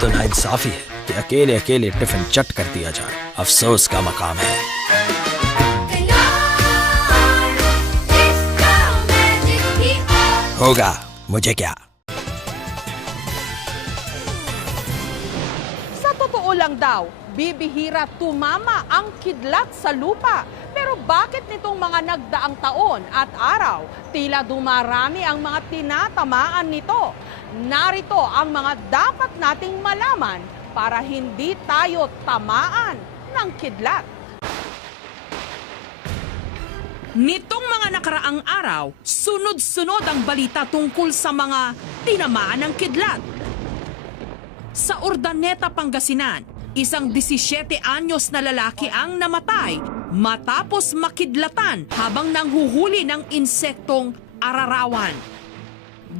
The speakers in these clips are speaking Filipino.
तो नाइंसाफी है कि अकेले अकेले टिफिन चट कर दिया जाए। अफसोस का मकाम है। होगा मुझे क्या। Sa totoo lang daw, bibihira tumama ang kidlat sa lupa. Pero bakit nitong mga nagdaang taon at araw, tila dumarami ang mga tinatamaan nito? Narito ang mga dapat nating malaman para hindi tayo tamaan ng kidlat. Nitong mga nakaraang araw, sunod-sunod ang balita tungkol sa mga tinamaan ng kidlat. Sa Urdaneta, Pangasinan, isang 17 anyos na lalaki ang namatay matapos makidlatan habang nanghuhuli ng insektong ararawan.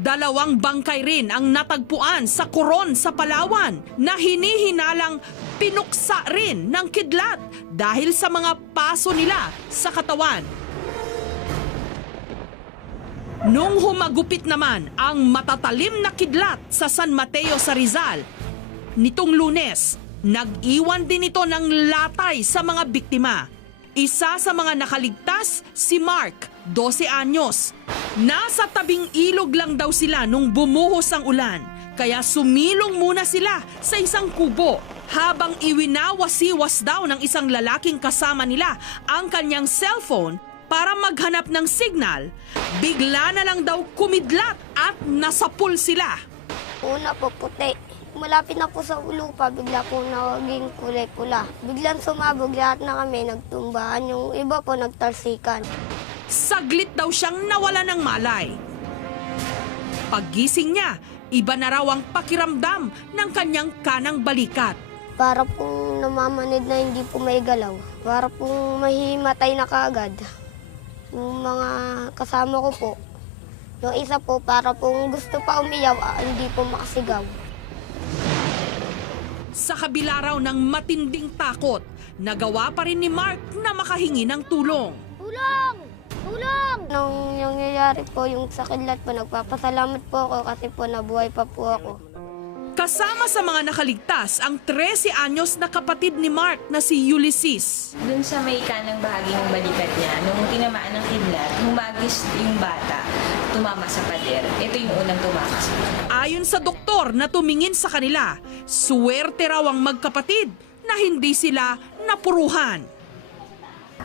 2 bangkay rin ang natagpuan sa Coron sa Palawan na hinihinalang pinuksa rin ng kidlat dahil sa mga paso nila sa katawan. Nung humagupit naman ang matatalim na kidlat sa San Mateo sa Rizal, nitong Lunes, nag-iwan din ito ng latay sa mga biktima. Isa sa mga nakaligtas, si Mark, 12 anyos. Nasa tabing ilog lang daw sila nung bumuhos ang ulan, kaya sumilong muna sila sa isang kubo. Habang iwinawasiwas daw ng isang lalaking kasama nila ang kanyang cellphone para maghanap ng signal, bigla na lang daw kumidlat at nasapul sila. Una po puti. Malapit na po sa lupa, bigla po naging kulay pula. Biglang sumabog, lahat na kami nagtumbahan. Yung iba po nagtalsikan. Saglit daw siyang nawala ng malay. Paggising niya, iba na raw ang pakiramdam ng kanyang kanang balikat. Para pong namamanid na hindi po may galaw. Para pong mahimatay na kaagad. Yung mga kasama ko po. Yung isa po, para pong gusto pa umiyaw, hindi po makasigaw. Sa kabila raw ng matinding takot, nagawa pa rin ni Mark na makahingi ng tulong. Tulong! Tulong! Nung nangyayari po yung sa kidlat po, nagpapasalamat po ako kasi po nabuhay pa po ako. Kasama sa mga nakaligtas ang 13 anyos na kapatid ni Mark na si Ulysses. Dun sa may kanang bahagi ng balikat niya, nung tinamaan ng kidlat, humagis yung bata, tumama sa pader. Ito yung unang tumakas. Ayon sa doktor na tumingin sa kanila, suwerte raw ang magkapatid na hindi sila napuruhan.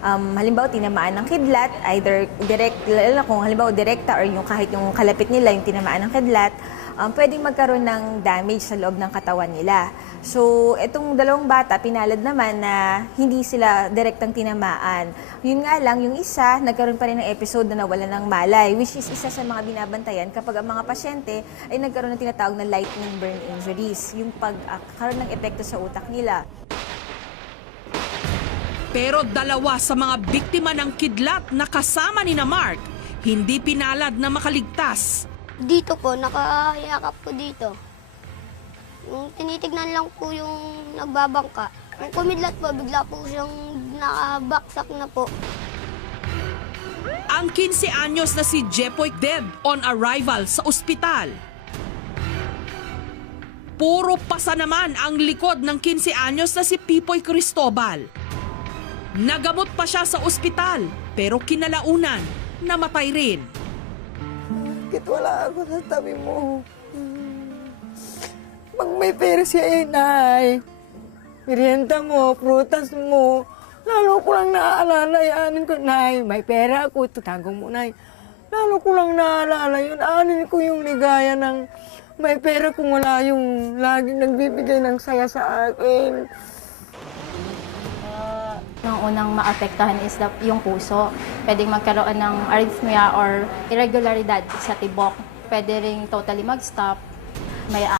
Halimbawa, tinamaan ng kidlat, either direct, kung halimbawa direkta or yung kahit yung kalapit nila, yung tinamaan ng kidlat, pwedeng magkaroon ng damage sa loob ng katawan nila. So, itong 2 bata, pinalad naman na hindi sila direktang tinamaan. Yun nga lang, yung isa, nagkaroon pa rin ng episode na nawala ng malay, which is isa sa mga binabantayan kapag ang mga pasyente ay nagkaroon ng tinatawag na lightning burn injuries, yung pagkaroon ng epekto sa utak nila. Pero 2 sa mga biktima ng kidlat na kasama ni na Mark, hindi pinalad na makaligtas. Dito po, nakahiyakap po dito. Yung tinitignan lang po yung nagbabangka. Yung kumidlat po, bigla po siyang nakabaksak na po. Ang 15 anyos na si Jepoy dead on arrival sa ospital. Puro pasa naman ang likod ng 15 anyos na si Pipoy Cristobal. Nagamot pa siya sa ospital pero kinalaunan, namatay rin. Bakit wala ako sa tabi mo? Pag may pera siya inay, merienda mo, prutas mo, lalo ko lang naaalala yan ko, nay, may pera ako, tutagong mo, nay. Lalo ko lang naaalala yun, anin ko yung ligaya ng may pera kung wala yung laging nagbibigay ng saya sa akin. Ang unang maapektuhan is yung puso. Pwedeng magkaroon ng arrhythmia or irregularidad sa tibok. Pwede ring totally mag-stop. May